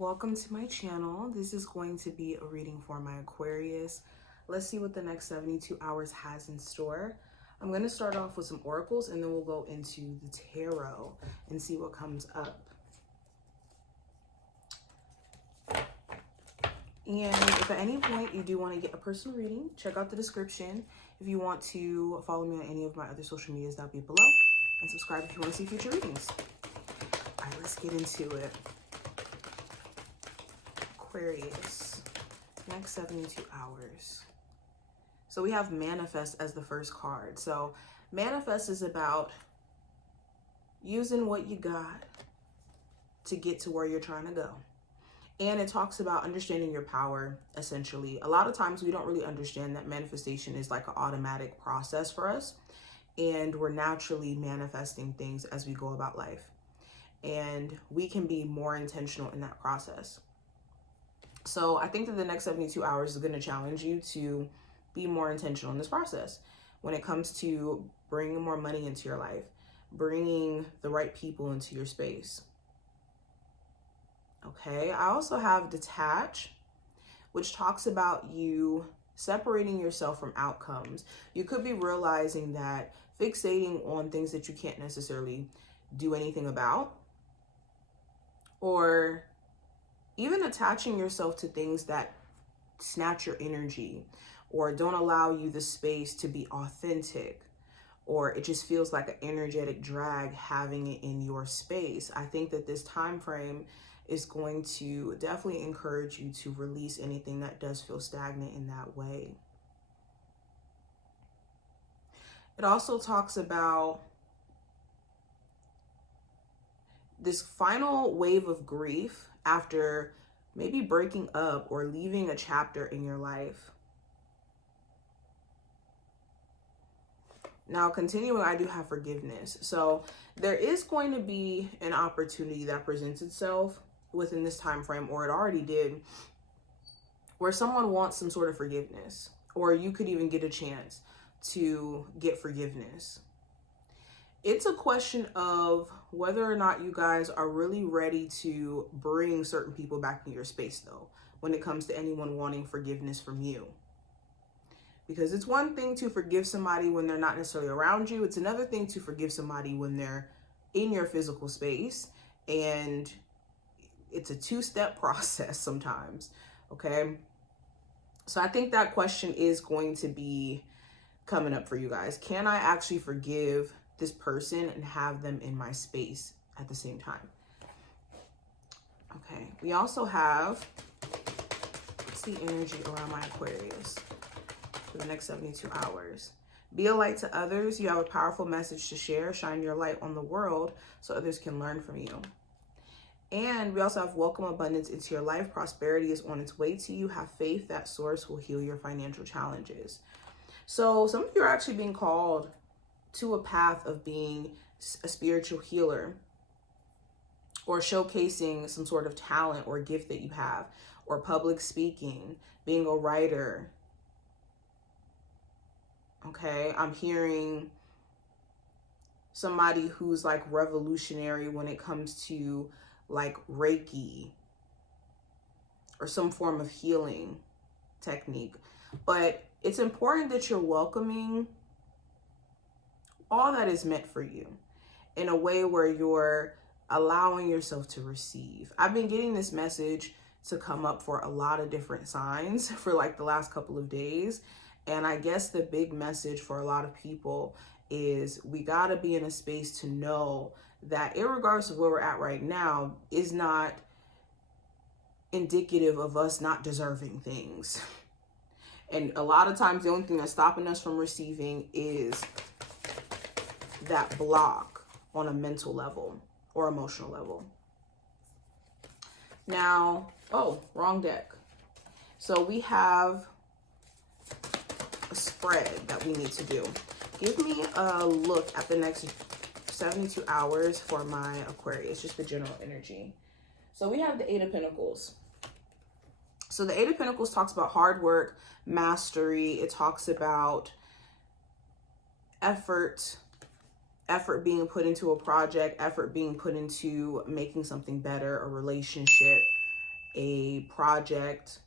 Welcome to my channel. This is going to be a reading for my Aquarius. Let's see what the next 72 hours has in store. I'm going to start off with some oracles and then we'll go into the tarot and see what comes up. And if at any point you do want to get a personal reading, check out the description. If you want to follow me on any of my other social medias, that'll be below. And subscribe if you want to see future readings. All right, let's get into it. Aquarius, next 72 hours. So we have manifest as the first card. So manifest is about using what you got to get to where you're trying to go. And it talks about understanding your power, essentially. A lot of times we don't really understand that manifestation is like an automatic process for us. And we're naturally manifesting things as we go about life. And we can be more intentional in that process. So I think that the next 72 hours is going to challenge you to be more intentional in this process when it comes to bringing more money into your life, bringing the right people into your space. Okay, I also have detach, which talks about you separating yourself from outcomes. You could be realizing that fixating on things that you can't necessarily do anything about, or even attaching yourself to things that snatch your energy or don't allow you the space to be authentic, or it just feels like an energetic drag having it in your space. I think that this time frame is going to definitely encourage you to release anything that does feel stagnant in that way. It also talks about this final wave of grief after maybe breaking up or leaving a chapter in your life. Now, continuing, I do have forgiveness. So there is going to be an opportunity that presents itself within this time frame, or it already did, where someone wants some sort of forgiveness, or you could even get a chance to get forgiveness. It's a question of whether or not you guys are really ready to bring certain people back into your space, though, when it comes to anyone wanting forgiveness from you. Because it's one thing to forgive somebody when they're not necessarily around you. It's another thing to forgive somebody when they're in your physical space. And it's a two-step process sometimes, okay? So I think that question is going to be coming up for you guys. Can I actually forgive this person and have them in my space at the same time? Okay, we also have, what's the energy around my Aquarius for the next 72 hours? Be a light to others. You have a powerful message to share. Shine your light on the world so others can learn from you. And we also have welcome abundance into your life. Prosperity is on its way to you. Have faith that source will heal your financial challenges. So some of you are actually being called to a path of being a spiritual healer, or showcasing some sort of talent or gift that you have, or public speaking, being a writer. Okay, I'm hearing somebody who's like revolutionary when it comes to like Reiki or some form of healing technique. But it's important that you're welcoming all that is meant for you in a way where you're allowing yourself to receive. I've been getting this message to come up for a lot of different signs for like the last couple of days. And I guess the big message for a lot of people is we got to be in a space to know that irregardless of where we're at right now is not indicative of us not deserving things. And a lot of times the only thing that's stopping us from receiving is that block on a mental level or emotional level. Now, oh, wrong deck. So we have a spread that we need to do. Give me a look at the next 72 hours for my Aquarius, just the general energy. So we have the Eight of Pentacles. So the Eight of Pentacles talks about hard work, mastery. It talks about effort being put into a project, effort being put into making something better, a relationship. a project.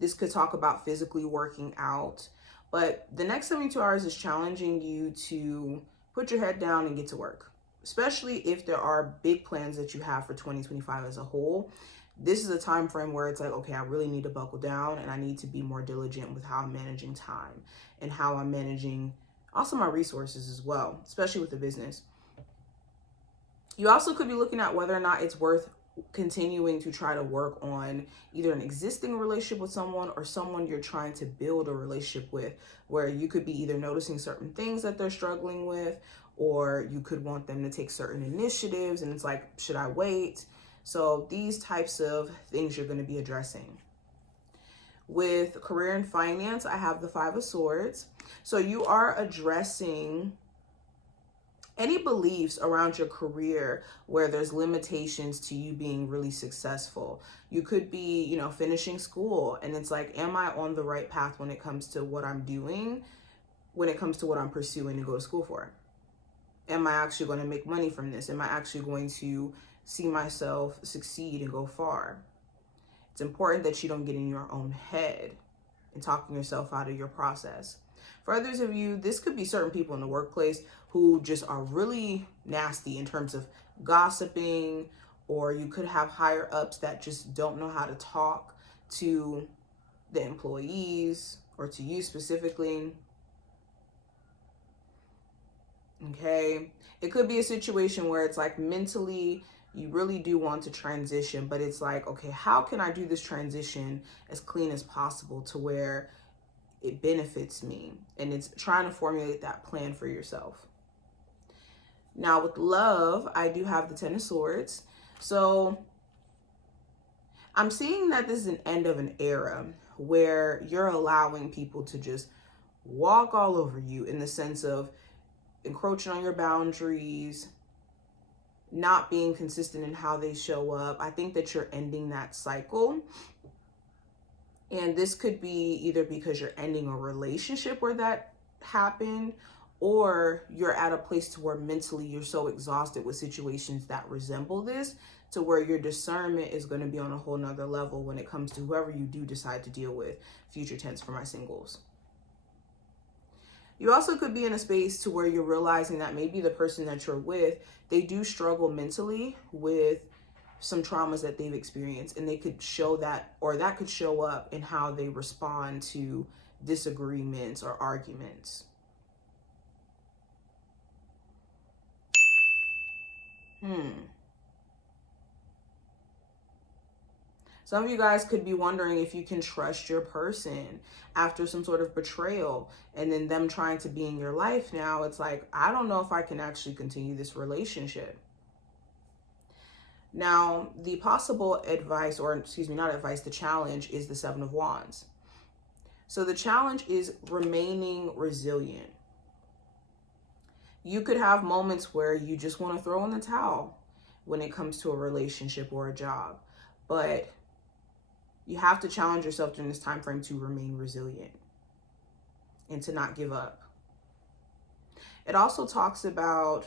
This could talk about physically working out. But the next 72 hours is challenging you to put your head down and get to work, especially if there are big plans that you have for 2025 as a whole. This is a time frame where it's like, okay, I really need to buckle down and I need to be more diligent with how I'm managing time and how I'm managing also my resources as well, especially with the business. You also could be looking at whether or not it's worth continuing to try to work on either an existing relationship with someone or someone you're trying to build a relationship with, where you could be either noticing certain things that they're struggling with, or you could want them to take certain initiatives and it's like, should I wait? So these types of things you're going to be addressing. With career and finance, I have the 5 of Swords. So you are addressing any beliefs around your career where there's limitations to you being really successful. You could be, you know, finishing school and it's like, am I on the right path when it comes to what I'm doing, when it comes to what I'm pursuing to go to school for? Am I actually going to make money from this? Am I actually going to see myself succeed and go far? It's important that you don't get in your own head and talking yourself out of your process. For others of you, this could be certain people in the workplace who just are really nasty in terms of gossiping, or you could have higher ups that just don't know how to talk to the employees or to you specifically. Okay, it could be a situation where it's like mentally you really do want to transition, but it's like, okay, how can I do this transition as clean as possible to where it benefits me? And it's trying to formulate that plan for yourself. Now with love, I do have the 10 of Swords. So I'm seeing that this is an end of an era where you're allowing people to just walk all over you in the sense of encroaching on your boundaries, not being consistent in how they show up. I think that you're ending that cycle. And this could be either because you're ending a relationship where that happened, or you're at a place to where mentally you're so exhausted with situations that resemble this, to where your discernment is going to be on a whole nother level when it comes to whoever you do decide to deal with. Future tense for my singles. You also could be in a space to where you're realizing that maybe the person that you're with, they do struggle mentally with some traumas that they've experienced, and they could show that, or that could show up in how they respond to disagreements or arguments. Some of you guys could be wondering if you can trust your person after some sort of betrayal, and then them trying to be in your life now. It's like, I don't know if I can actually continue this relationship. Now, the possible advice, or excuse me, not advice, the challenge is the 7 of Wands. So the challenge is remaining resilient. You could have moments where you just want to throw in the towel when it comes to a relationship or a job, but you have to challenge yourself during this time frame to remain resilient and to not give up. It also talks about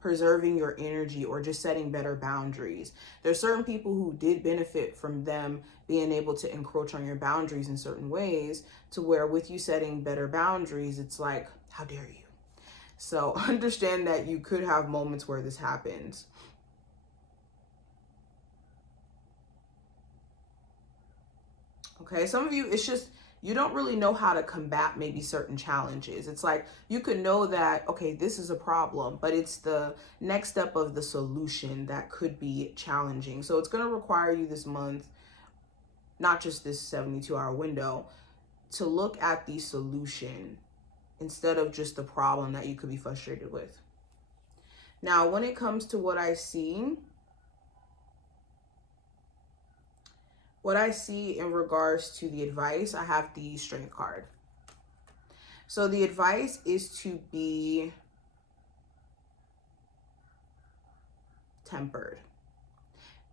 preserving your energy or just setting better boundaries. There's certain people who did benefit from them being able to encroach on your boundaries in certain ways, to where with you setting better boundaries, it's like, how dare you? So understand that you could have moments where this happens. Okay, some of you, it's just, you don't really know how to combat maybe certain challenges. It's like, you could know that, okay, this is a problem, but it's the next step of the solution that could be challenging. So it's going to require you this month, not just this 72-hour window, to look at the solution instead of just the problem that you could be frustrated with. Now, when it comes to what I see in regards to the advice, I have the Strength card. So the advice is to be tempered.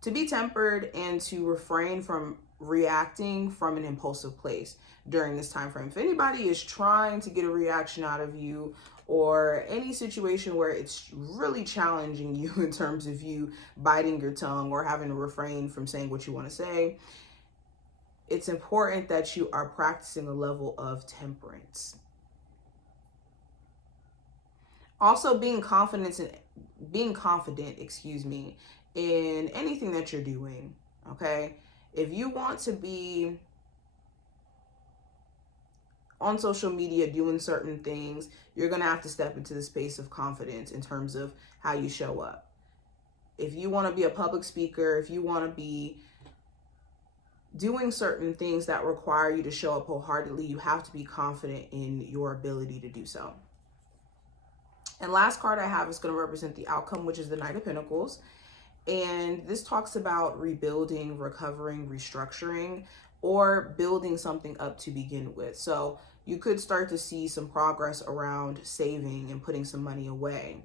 To be tempered and to refrain from reacting from an impulsive place during this time frame. If anybody is trying to get a reaction out of you, or any situation where it's really challenging you in terms of you biting your tongue or having to refrain from saying what you want to say, it's important that you are practicing a level of temperance. Also being confident, in anything that you're doing, okay? If you want to be on social media doing certain things, you're going to have to step into the space of confidence in terms of how you show up. If you want to be a public speaker, if you want to be doing certain things that require you to show up wholeheartedly, you have to be confident in your ability to do so. And last card I have is going to represent the outcome, which is the Knight of Pentacles. And this talks about rebuilding, recovering, restructuring, or building something up to begin with. So you could start to see some progress around saving and putting some money away.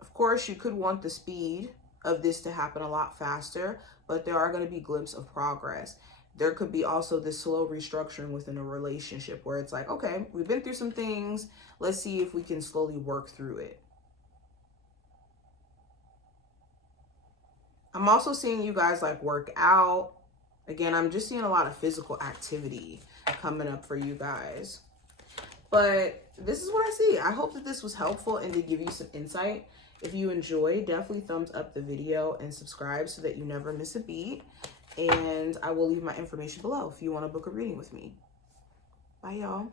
Of course, you could want the speed of this to happen a lot faster, but there are going to be glimpses of progress. There could be also this slow restructuring within a relationship where it's like, okay, we've been through some things. Let's see if we can slowly work through it. I'm also seeing you guys like work out. Again, I'm just seeing a lot of physical activity coming up for you guys. But this is what I see. I hope that this was helpful and to give you some insight. If you enjoyed, definitely thumbs up the video and subscribe so that you never miss a beat. And I will leave my information below if you want to book a reading with me. Bye, y'all.